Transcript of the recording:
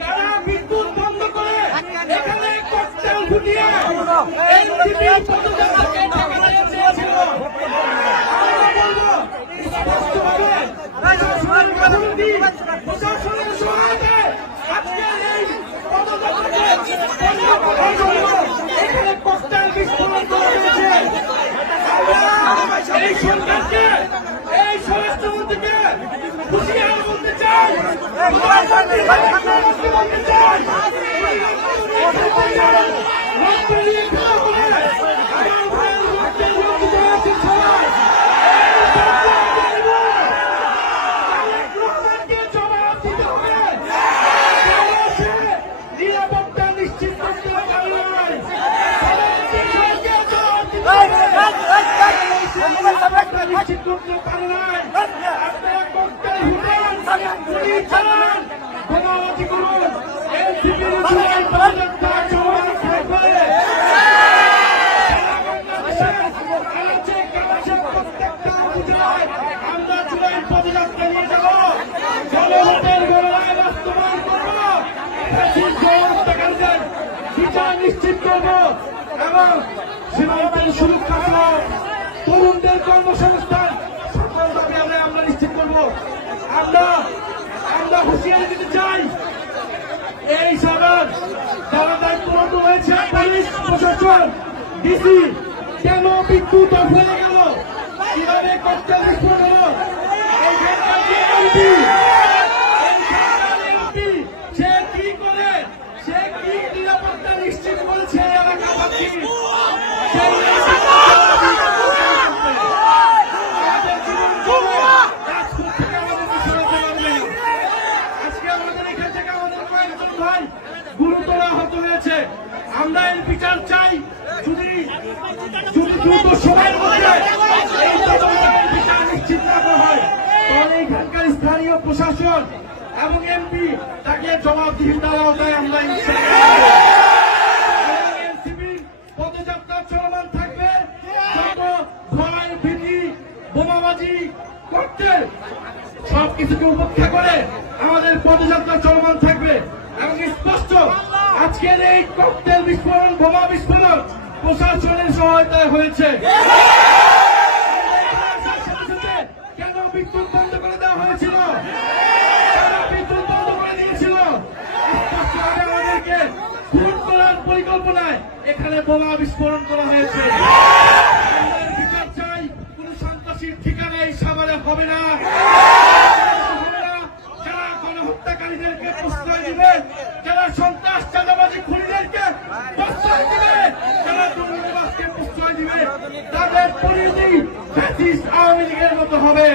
তারা বিদ্যুৎ বন্ধ করে এখানে ককটেল ফুটিয়ে এনসিপি পদযাত্রাকে ঠেকাতে চেয়েছিল। আমরা বলবো স্পষ্টভাবে প্রশাসনের সহায়তায় আজকের এই পদযাত্রাকে বন্ধ করার জন্য এখানে ককটেল বিস্ফোরণ করা হয়েছে। এই সরকারকে, এই স্বরাষ্ট্রমন্ত্রীকে হুঁশিয়ার বলতে চাই, বলতে চাই নিরাপত্তা নিশ্চিত করতে পারে নাই, নিশ্চিত করতে পারে নাই। আপনারা ককটেল ফুটান, গুলি চালান, বোমাবাজি করুন, এনসিপির পদযাত্রা চলমান থাকবে। প্রত্যেকটা উপজেলায় আমরা জুলাই পদযাত্রা নিয়ে যাব, জনগণের গণনায় বাস্তবায়ন করব, বিচার নিশ্চিত করব এবং সীমান্তের সুরক্ষা সহ তরুণদের কর্মসংস্থান সকলভাবে আমরা নিশ্চিত করব। আমরা হুঁশিয়ারি দিতে চাই, এই সরকার যারা দায়িত্বরত হয়েছে, পুলিশ প্রশাসন, ডিসি, কেন বিদ্যুৎ অফ হয়ে গেল, কিভাবে ককটেল বিস্ফোরণ হলো, সে কি করে, সে কি নিরাপত্তা নিশ্চিত করেছে এলাকাবাসী, গুরুতর আহত হয়েছে। আমরা এর বিচার চাই, যদি দ্রুত সময়ের মধ্যে এই তদন্তের বিচার নিশ্চিত না হয়, তাহলে এখানকার স্থানীয় প্রশাসন এবং এমপি তাকে জবাবদিহিতার আওতায় আমরা এনসিপির পদযাত্রা চলমান থাকবে। যত ভয়, ভীতি, বোমাবাজি করতে সবকিছুকে উপেক্ষা করে আমাদের পদযাত্রা চলমান থাকবে এবং স্পষ্ট আজকের এই ককটেল বিস্ফোরণ, বোমা বিস্ফোরণ প্রশাসনের সহায়তায় হয়েছে। কেন বিদ্যুৎ বন্ধ করে দেওয়া হয়েছিল, বিদ্যুৎ বন্ধ করে দিয়েছিল, আমাদেরকে খুন করার পরিকল্পনায় এখানে বোমা বিস্ফোরণ করা হয়েছে। বিচার চাই, কোন সন্ত্রাসীর ঠিকানা এই সাভারে হবে না। যারা গণহত্যাকারীদেরকে প্রশ্রয় দিবে, যারা সন্ত্রাস চাঁদাবাজি খুনিদেরকে প্রশ্রয় দিবে, যারা দুর্নীতিবাজকে প্রশ্রয় দিবে, তাদের পরিণতি ফ্যাসিস্ট আওয়ামী লীগের মতো হবে।